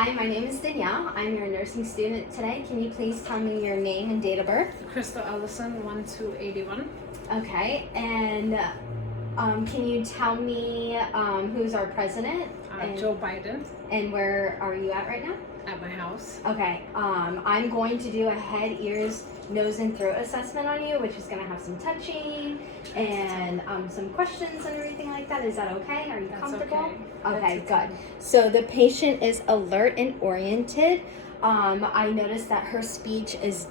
Hi, my name is Danielle. I'm your nursing student today. Can you please tell me your name and date of birth? Crystal Ellison, 1281. Okay, and can you tell me who's our president? Joe Biden, And where are you at right now? at my house. Okay, I'm going to do a head, ears, nose, and throat assessment on you, which is going to have some touching and some questions and everything like that. Is that okay? Are you That's comfortable? okay. Okay, That's good. So the patient is alert and oriented. I noticed that her speech is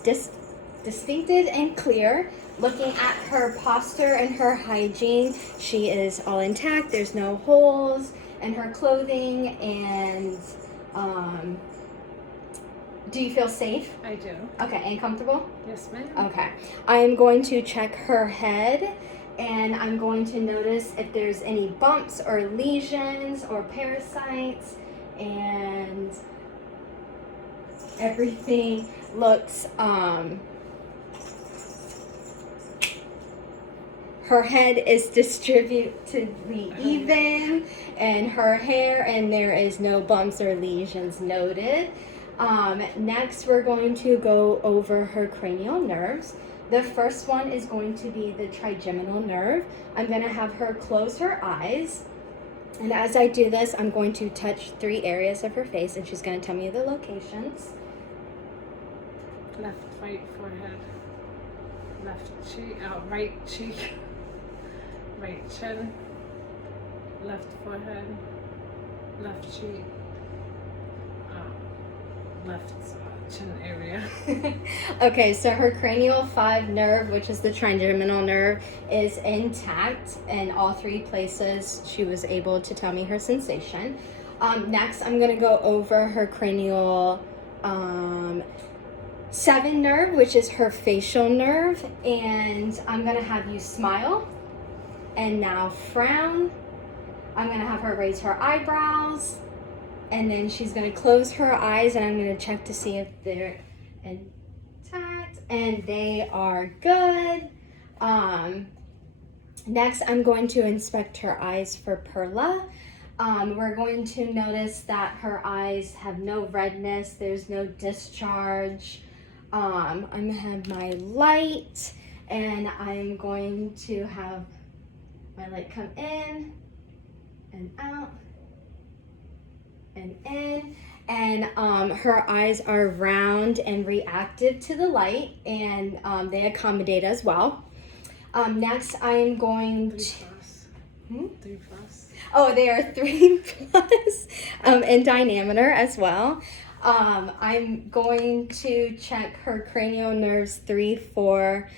distincted and clear. Looking at her posture and her hygiene, she is all intact. There's no holes in her clothing, and do you feel safe? I do. Okay, and comfortable? Yes, ma'am. Okay. I am going to check her head, and I'm going to notice if there's any bumps or lesions or parasites, and everything looks her head is distributedly even, and her hair, and there is no bumps or lesions noted. Next, we're going to go over her cranial nerves. The first one is going to be the trigeminal nerve. I'm going to have her close her eyes. And as I do this, I'm going to touch 3 areas of her face, and she's going to tell me the locations. Left, right forehead. Left cheek, right cheek. Right chin. Left forehead. Left cheek. Left chin area. Okay, so her cranial 5 nerve, which is the trigeminal nerve, is intact in all 3 places. She was able to tell me her sensation. Next, I'm going to go over her cranial 7 nerve, which is her facial nerve, and I'm going to have you smile and now frown. I'm going to have her raise her eyebrows, and then she's going to close her eyes, and I'm going to check to see if they're intact, and they are good. Next, I'm going to inspect her eyes for Perla. We're going to notice that her eyes have no redness, there's no discharge. I'm going to have my light, and I'm going to have my light come in and out and in, and her eyes are round and reactive to the light, and they accommodate as well. Next, I'm going 3 to... plus. 3 plus. Oh, they are 3 plus in diameter as well. I'm going to check her cranial nerves 3, 4,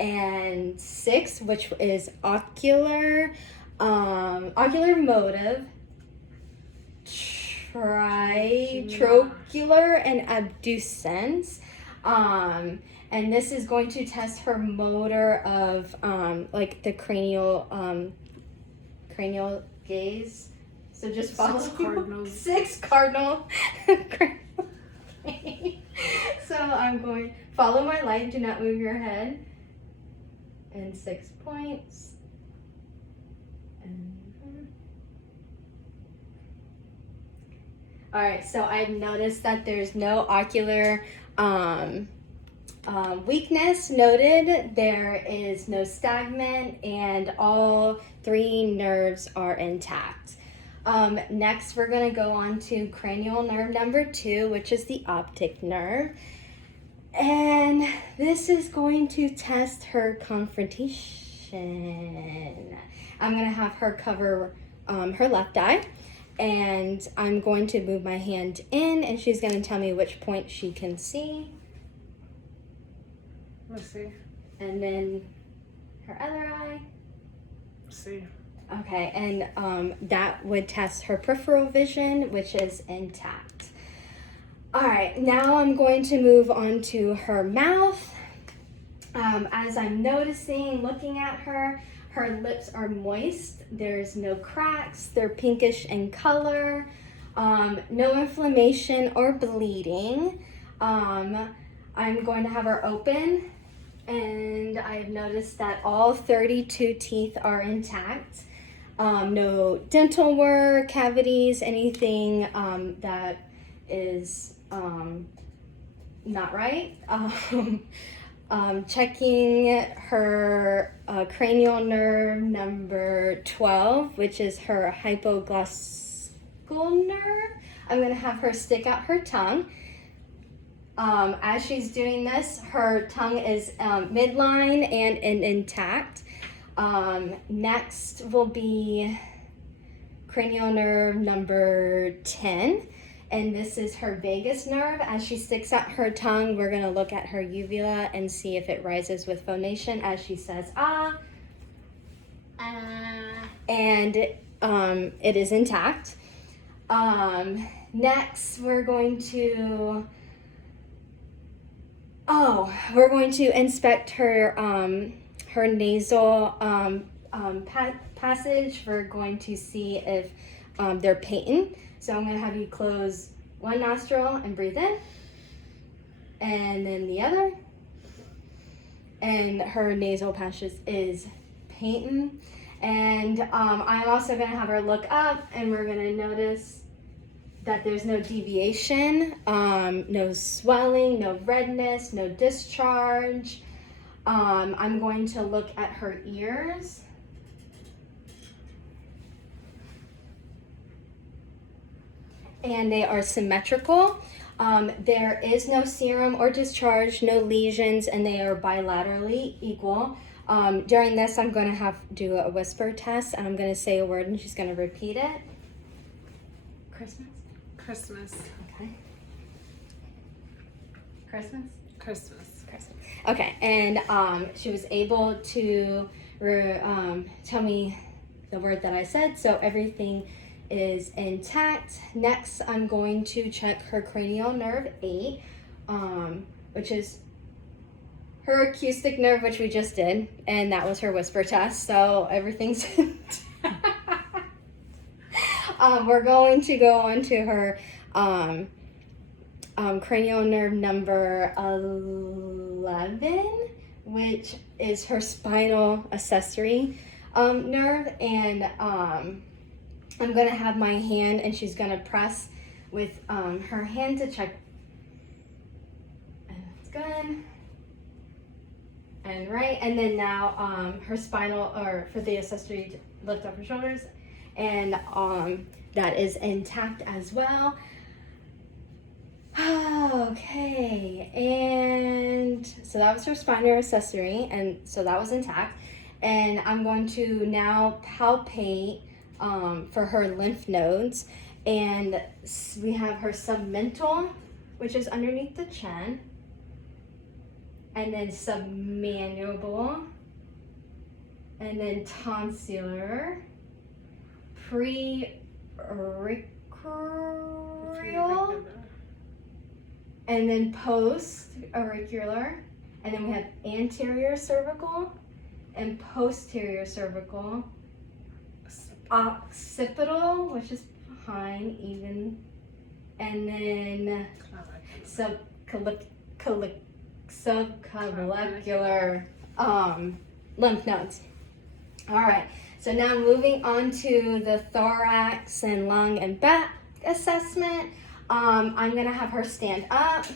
and 6, which is ocular motive, tritrocular, and abducens. And this is going to test her motor of like the cranial gaze. So just follow 6 cardinals. 6 cardinal. So I'm going follow my light. Do not move your head. And 6 points. All right, so I've noticed that there's no ocular weakness noted. There is no stagnant, and all 3 nerves are intact. Next, we're going to go on to cranial nerve number 2, which is the optic nerve. And this is going to test her confrontation. I'm going to have her cover her left eye, and I'm going to move my hand in, and she's going to tell me which point she can see. Let's see. And then her other eye. See. Okay, and that would test her peripheral vision, which is intact. All right, now I'm going to move on to her mouth. As I'm noticing, looking at her, her lips are moist. There's no cracks. They're pinkish in color. No inflammation or bleeding. I'm going to have her open, and I've noticed that all 32 teeth are intact. No dental work, cavities, anything that is not right. Checking her cranial nerve number 12, which is her hypoglossal nerve. I'm going to have her stick out her tongue. As she's doing this, her tongue is midline and intact. Next will be cranial nerve number 10. And this is her vagus nerve. As she sticks out her tongue, we're gonna look at her uvula and see if it rises with phonation as she says, ah. And it is intact. Next, we're going to inspect her her nasal passage. We're going to see if they're patent. So I'm going to have you close one nostril and breathe in, and then the other. And her nasal passage is patent. And I'm also going to have her look up, and we're going to notice that there's no deviation, no swelling, no redness, no discharge. I'm going to look at her ears. And they are symmetrical. There is no serum or discharge, no lesions, and they are bilaterally equal. During this, I'm going to do a whisper test, and I'm going to say a word, and she's going to repeat it. Christmas? Christmas. Okay. Christmas? Christmas. Christmas. Okay, and she was able to tell me the word that I said, so everything is intact. Next, I'm going to check her cranial nerve 8, which is her acoustic nerve, which we just did, and that was her whisper test, so everything's we're going to go on to her cranial nerve number 11, which is her spinal accessory nerve, and I'm going to have my hand, and she's going to press with her hand to check. And that's good. And right. And then now her spinal, or for the accessory, to lift up her shoulders. And that is intact as well. Okay. And so that was her spinal accessory. And so that was intact. And I'm going to now palpate for her lymph nodes, and we have her submental, which is underneath the chin, and then submandibular, and then tonsillar, pre-auricular, and then post-auricular, and then we have anterior cervical and posterior cervical. Occipital, which is behind even, and then subclavicular lymph nodes. All right, so now moving on to the thorax and lung and back assessment. I'm gonna have her stand up,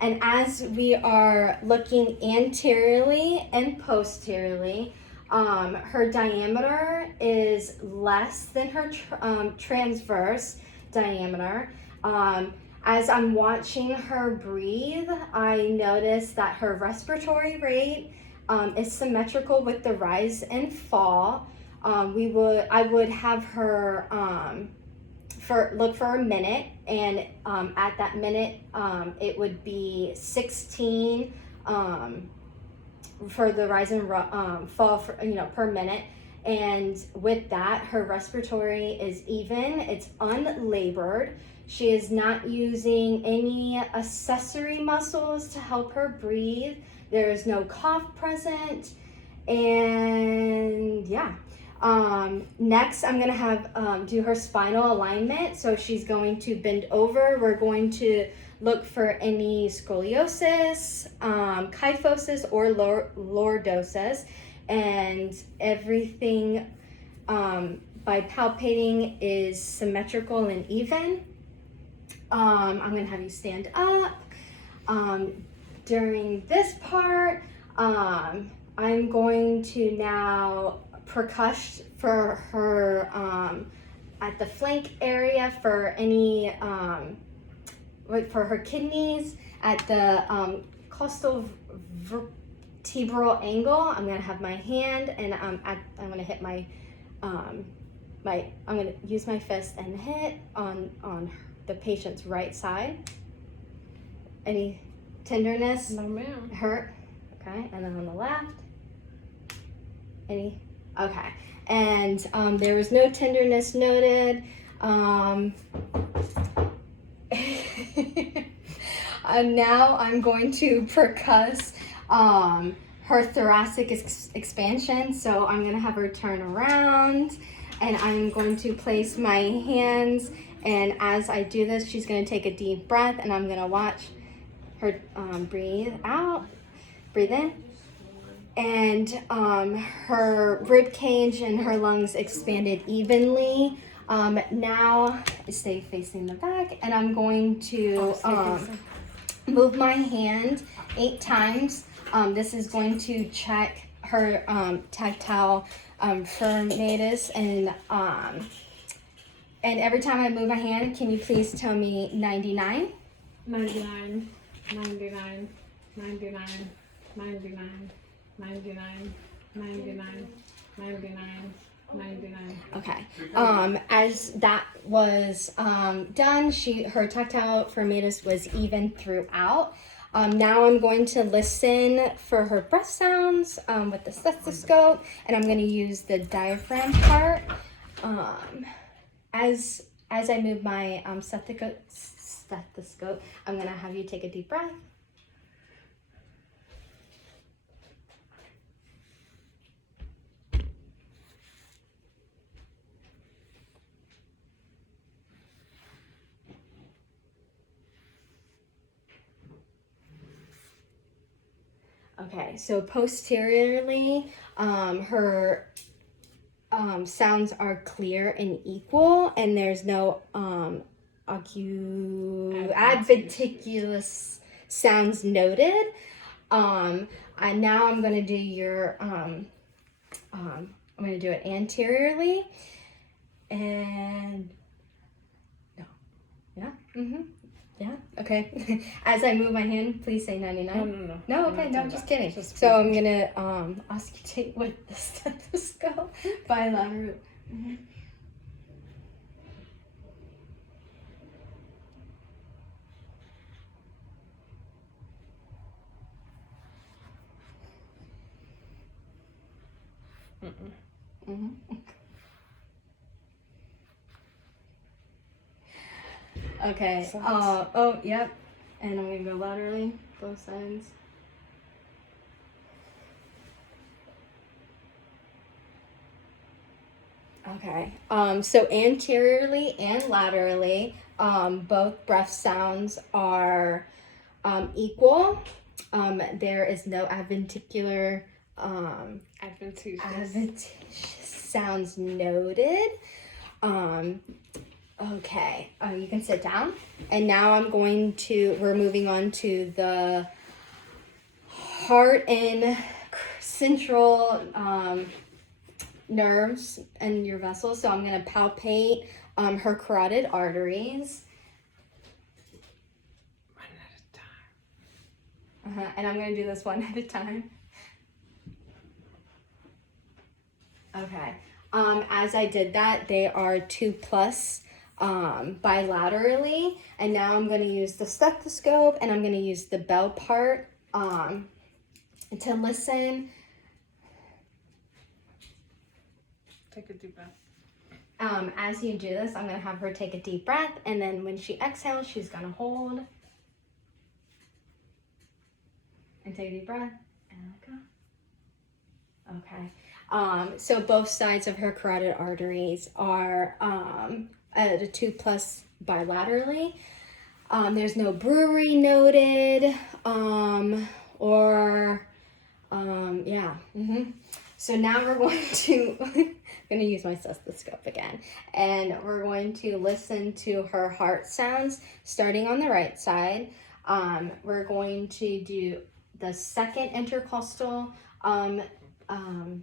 and as we are looking anteriorly and posteriorly, her diameter is less than her transverse diameter. As I'm watching her breathe, I notice that her respiratory rate is symmetrical with the rise and fall. I would have her look for a minute, and at that minute, it would be 16. For the rise and fall per minute, and with that, her respiratory is even. It's unlabored. She is not using any accessory muscles to help her breathe. There is no cough present, and yeah. Next, I'm gonna have do her spinal alignment. So she's going to bend over. We're going to look for any scoliosis, kyphosis, or lordosis, and everything by palpating is symmetrical and even. I'm gonna have you stand up. During this part, I'm going to now percuss for her at the flank area for any for her kidneys at the costal vertebral angle. I'm gonna have my hand and I'm gonna hit my I'm gonna use my fist and hit on the patient's right side. Any tenderness? No, ma'am. Hurt? Okay, and then on the left. Any? Okay, and there was no tenderness noted. Now I'm going to percuss her thoracic expansion. So I'm gonna have her turn around and I'm going to place my hands, and as I do this, she's gonna take a deep breath and I'm gonna watch her breathe out, breathe in, and her rib cage and her lungs expanded evenly. Now stay facing the back, and I'm going to move my hand 8 times. This is going to check her tactile firmness, and every time I move my hand, can you please tell me 99? 99, 99, 99, 99, 99, 99, 99, 99. Okay. As that was done, her tactile firmness was even throughout. Now I'm going to listen for her breath sounds with the stethoscope, and I'm going to use the diaphragm part. As I move my stethoscope, I'm going to have you take a deep breath. Okay, so posteriorly, her sounds are clear and equal, and there's no adventiculous sounds noted. And now I'm going to do your, I'm going to do it anteriorly, and no, yeah, yeah, okay. As I move my hand, please say 99. No, okay, no, just kidding. So I'm gonna auscultate with the stethoscope bilateral. Okay. Oh, yep. And I'm gonna go laterally, both sides. Okay. So anteriorly and laterally, both breath sounds are equal. There is no adventicular adventitious sounds noted. Okay, you can sit down. And now we're moving on to the heart and central nerves and your vessels. So I'm going to palpate her carotid arteries. One at a time. And I'm going to do this one at a time. Okay. As I did that, they are 2+ bilaterally, and now I'm going to use the stethoscope and I'm going to use the bell part to listen. Take a deep breath. As you do this, I'm going to have her take a deep breath, and then when she exhales, she's going to hold and take a deep breath and let go. Okay. So both sides of her carotid arteries are at a 2+ bilaterally. There's no brewery noted, yeah. So now we're going to gonna use my stethoscope again. And we're going to listen to her heart sounds starting on the right side. We're going to do the second intercostal,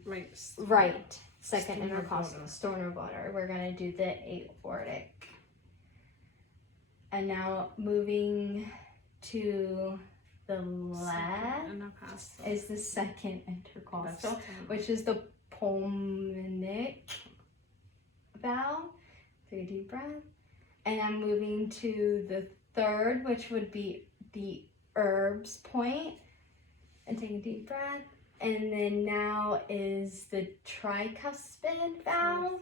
right, second intercostal, sternal water. We're gonna do the aortic. And now moving to the left is the second intercostal, which is the pulmonic valve. Take a deep breath. And I'm moving to the third, which would be the Erb's point. And take a deep breath. And then now is the tricuspid valve,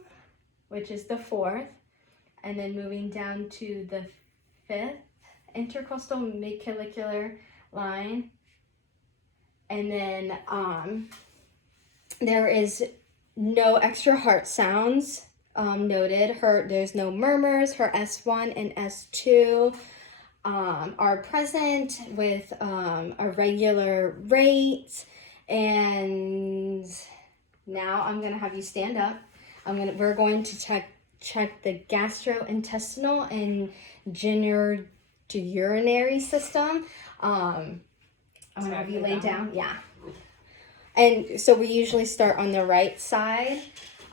which is the fourth. And then moving down to the fifth intercostal midclavicular line. And then there is no extra heart sounds noted. There's no murmurs. Her S1 and S2 are present with a regular rate. And now I'm gonna have you stand up. We're going to check the gastrointestinal and genitourinary system. I'm gonna have you lay down. Yeah. And so we usually start on the right side.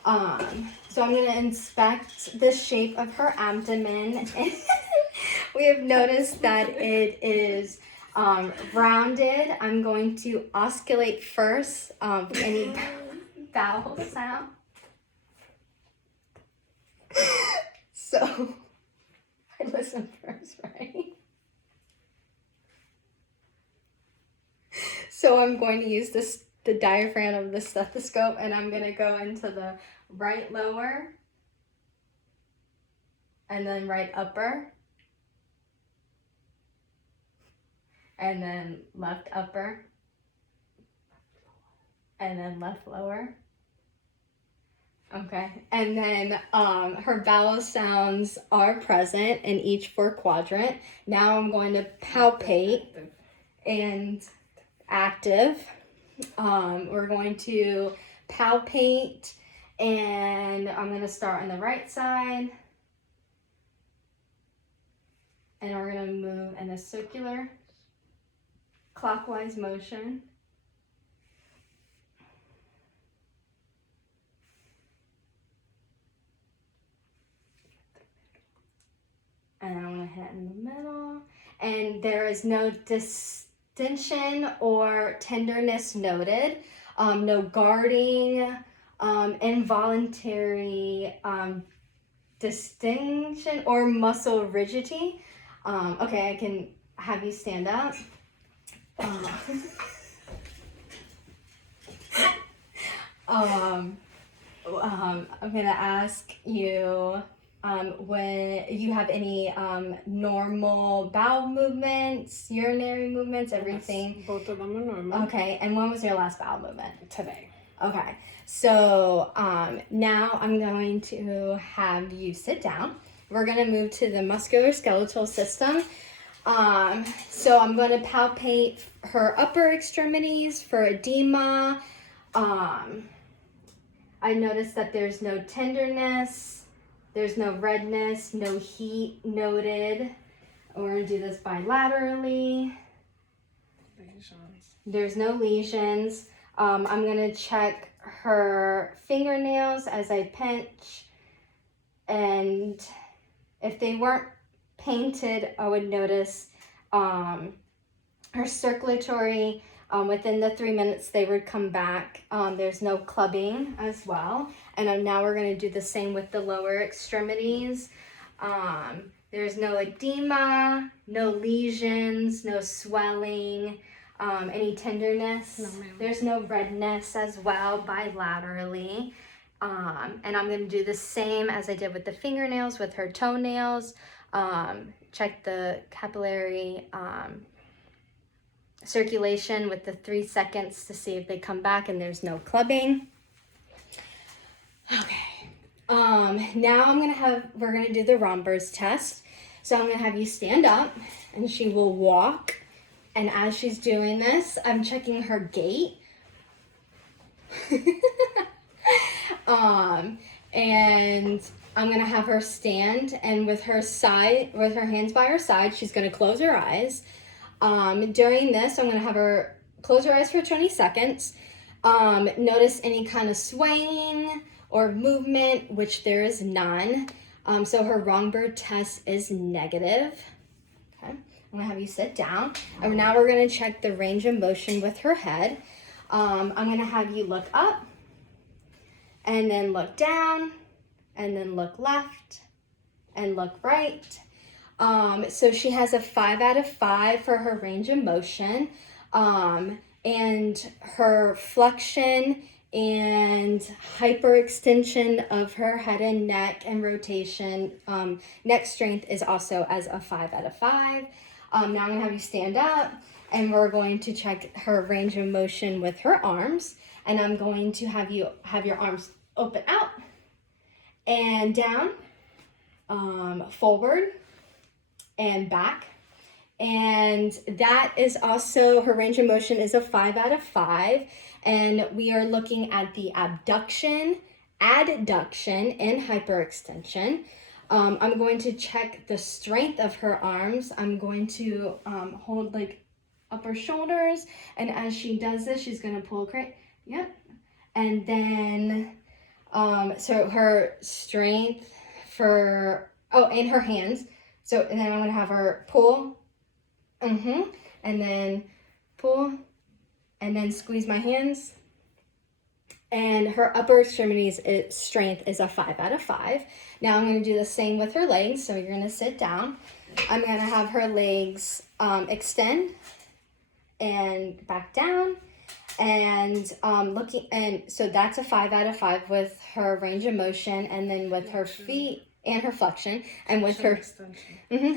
So I'm gonna inspect the shape of her abdomen. We have noticed that it is rounded. I'm going to osculate first. Any vowel sound. So I listen first, right? So I'm going to use the diaphragm of the stethoscope, and I'm going to go into the right lower, and then right upper, and then left upper, and then left lower. Okay, and then her vowel sounds are present in each 4 quadrant. Now I'm going to palpate and active. We're going to palpate, and I'm going to start on the right side. And we're going to move in a circular clockwise motion. And I'm going to hit in the middle. And there is no distension or tenderness noted. No guarding, involuntary distinction or muscle rigidity. Okay, I can have you stand up. I'm going to ask you when you have any normal bowel movements, urinary movements, everything. Yes, both of them are normal. Okay, and when was your last bowel movement? Today. Okay, so now I'm going to have you sit down. We're going to move to the musculoskeletal system. So I'm going to palpate her upper extremities for edema. I noticed that there's no tenderness, there's no redness, no heat noted. We're going to do this bilaterally. Lesions. There's no lesions. I'm going to check her fingernails as I pinch, and if they weren't painted, I would notice her circulatory. Within the 3 minutes, they would come back. There's no clubbing as well. And now we're going to do the same with the lower extremities. There's no edema, no lesions, no swelling, any tenderness. No, ma'am. There's no redness as well bilaterally. And I'm going to do the same as I did with the fingernails with her toenails. Check the capillary circulation with the 3 seconds to see if they come back and there's no clubbing. Okay. Now we're gonna do the Romber's test. So I'm gonna have you stand up, and she will walk. And as she's doing this, I'm checking her gait. And I'm gonna have her stand, and with her hands by her side, she's gonna close her eyes. During this, I'm gonna have her close her eyes for 20 seconds. Notice any kind of swaying or movement, which there is none. So her Ronberg test is negative. Okay, I'm gonna have you sit down. And now we're gonna check the range of motion with her head. I'm gonna have you look up, and then look down, and then look left, and look right. So she has a 5 out of 5 for her range of motion. And her flexion and hyperextension of her head and neck and rotation, neck strength is also as a 5 out of 5. Now I'm gonna have you stand up, and we're going to check her range of motion with her arms. And I'm going to have you have your arms open out and down, forward and back. And that is also, her range of motion is a 5 out of 5. And we are looking at the abduction, adduction, and hyperextension. I'm going to check the strength of her arms. I'm going to hold like upper shoulders, and as she does this, she's gonna pull yep. And then so her strength for, and her hands. So, and then I'm gonna have her pull, and then pull, and then squeeze my hands. And her upper extremities strength is a 5 out of 5. Now I'm gonna do the same with her legs. So you're gonna sit down. I'm gonna have her legs extend and back down. And so that's a 5 out of 5 with her range of motion, and then with her feet and her flexion, and with her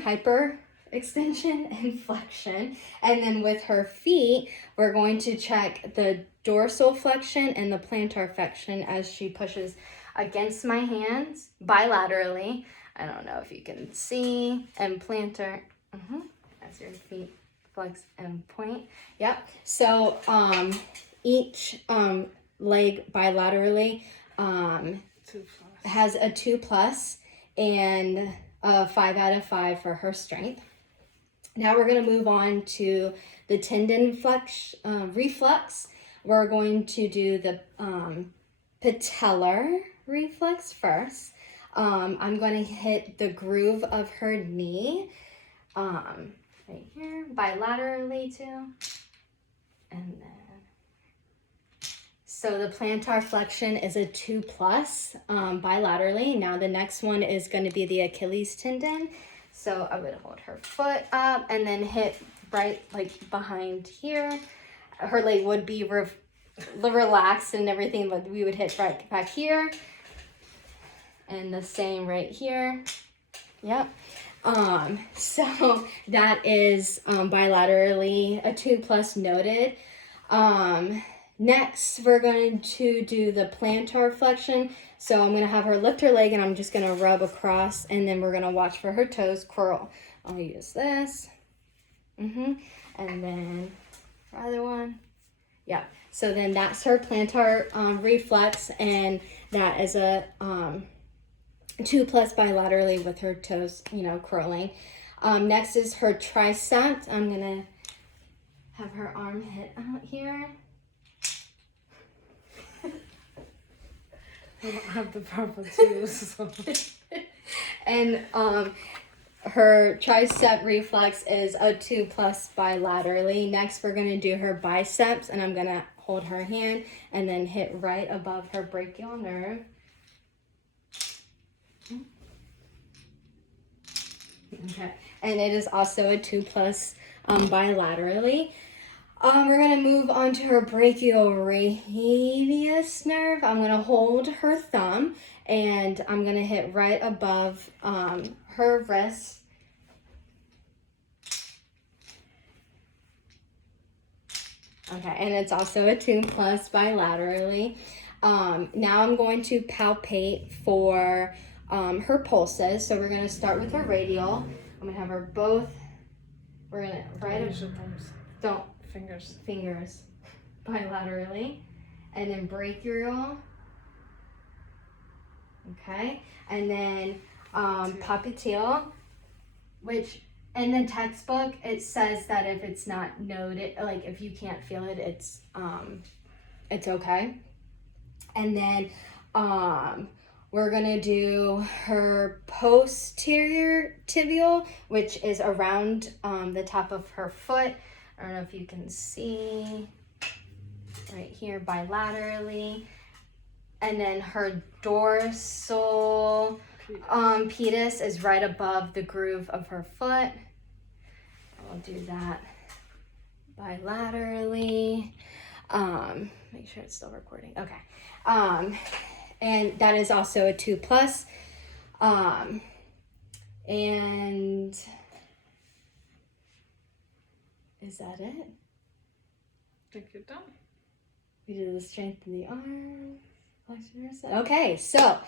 hyper extension and flexion. And then with her feet, we're going to check the dorsal flexion and the plantar flexion as she pushes against my hands bilaterally. I don't know if you can see, and plantar, as your feet flex and point. Yep. So each leg bilaterally has a 2+ and a 5 out of 5 for her strength. Now we're going to move on to the tendon reflex. We're going to do the patellar reflex first. I'm going to hit the groove of her knee, right here, bilaterally too. And then, so the plantar flexion is a 2+ bilaterally. Now the next one is going to be the Achilles tendon. So I would hold her foot up and then hit right like behind here. Her leg would be relaxed and everything, but we would hit right back here. And the same right here. Yep. So that is bilaterally a 2+ noted. Next, we're going to do the plantar flexion. So I'm going to have her lift her leg, and I'm just going to rub across, and then we're going to watch for her toes curl. I'll use this. And then the other one. Yeah. So then that's her plantar reflex, and that is a 2+ bilaterally with her toes, curling. Next is her tricep. I'm going to have her arm hit out here. I don't have the proper tools. So. And her tricep reflex is a 2+ bilaterally. Next, we're going to do her biceps, and I'm going to hold her hand and then hit right above her brachial nerve. Okay, and it is also a 2+ bilaterally. We're going to move on to her brachioradius nerve. I'm going to hold her thumb, and I'm going to hit right above her wrist. Okay, and it's also a 2+ bilaterally. Now I'm going to palpate for her pulses. So we're going to start with her radial. I'm going to have her both. We're going to don't fingers bilaterally, and then brachial, Okay, and then popliteal, which in the textbook it says that if it's not noted, like if you can't feel it, it's okay. And then we're gonna do her posterior tibial, which is around the top of her foot. I don't know if you can see right here bilaterally. And then her dorsal pedis is right above the groove of her foot. I'll do that bilaterally. Make sure it's still recording. Okay. And that is also a 2+. And is that it? I think you're done. We did the strength of the arm. Okay, so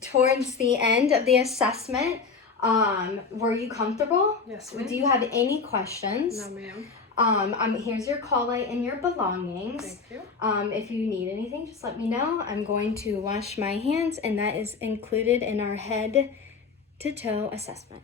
towards the end of the assessment, were you comfortable? Yes, ma'am. Do you have any questions? No, ma'am. Here's your call light and your belongings. Thank you. If you need anything, just let me know. I'm going to wash my hands, and that is included in our head to toe assessment.